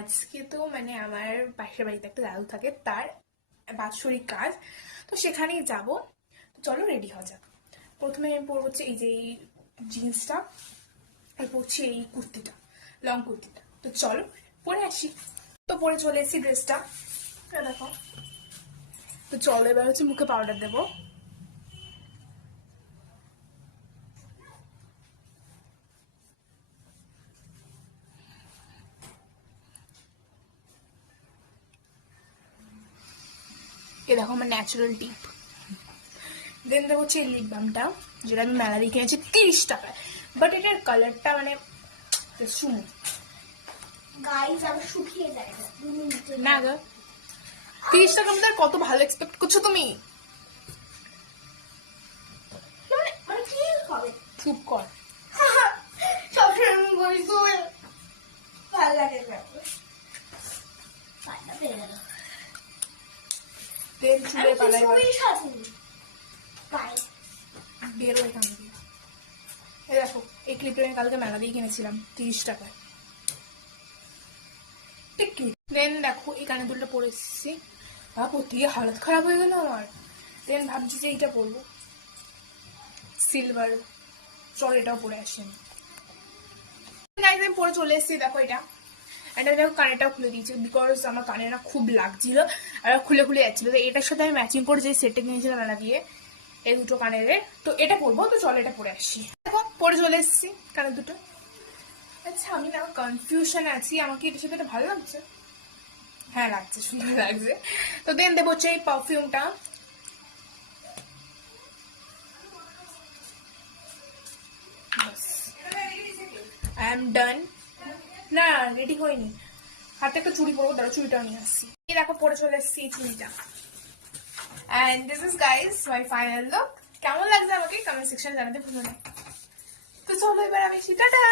আজকে তো মানে আমার পাশের বাড়িতে একটা দাদু থাকে, তার বাৎসরিক কাজ, তো সেখানেই যাব। তো চলো রেডি হওয়া যাক। প্রথমে আমি পরবো হচ্ছে এই যে এই জিন্সটা, আর পরছি এই কুর্তিটা, লং কুর্তিটা। তো চলো পরে আসি। তো পরে চলে এসেছি ড্রেসটা, দেখো। তো চলো এবার হচ্ছে মুখে পাউডার দেবো। এ দেখো আমার ন্যাচারাল টিপ। দেন দেখো হচ্ছে এই লিপ বামটা, যেটা আমি মেলা দিয়ে কিনেছি 30 টাকায়, বাট এটার কালারটা মানে সুমু গাইস আবার শুকিয়ে যায় না গো। 30 টাকার মধ্যে আর কত ভালো এক্সপেক্ট করছো তুমি? মানে কি হবে? চুপ কর। সবসময় আমি বলি তো ভালো লাগে না। পাটা পেয়ে গেল। তেল চুলে পালাই বাই। বেরো এখান থেকে। এই দেখো এই ক্লিপটা আমি কালকে মেলা দিয়ে কিনেছিলাম 30 টাকায়। ঠিক কি? দেন দেখো এই কানে দুলটা পরে এসেছি, পরতে গিয়ে হালত খারাপ হয়ে গেল আমার। দেন ভাবছি যে এইটা পরবো, সিলভার। চল এটাও পরে আসি। আমি পরে চলে এসেছি, দেখো এটা। এটা দেখো কানেরটাও খুলে দিয়েছি, বিকজ আমার কানে না খুব লাগছিল আর খুলে খুলে যাচ্ছিল। তো এটার সাথে আমি ম্যাচিং করে যে সেটটা কিনেছিলাম মেলা দিয়ে, এই দুটো কানের, তো এটা পরবো। তো চলো এটা পরে আসি। দেখো পরে চলে এসেছি কানের দুটো। আচ্ছা আমি না কনফিউশন আছি, আমাকে এটার সাথে এটা ভালো লাগছে। হ্যাঁ লাগছে, সুন্দর লাগছে। তো দেন দেবো হচ্ছে এই পারফিউমটা। I am done. না রেডি হয়নি, হাতে একটা চুড়ি পরবো, তারা চুড়িটাও নিয়ে আসছি। এই দেখো পরে চলে এসেছি এই চুড়িটা। And this is guys my final look. কেমন লাগছে আমাকে কমেন্ট সেকশন জানাতে ভুলো না। তো চলো এবার আমি টাটা।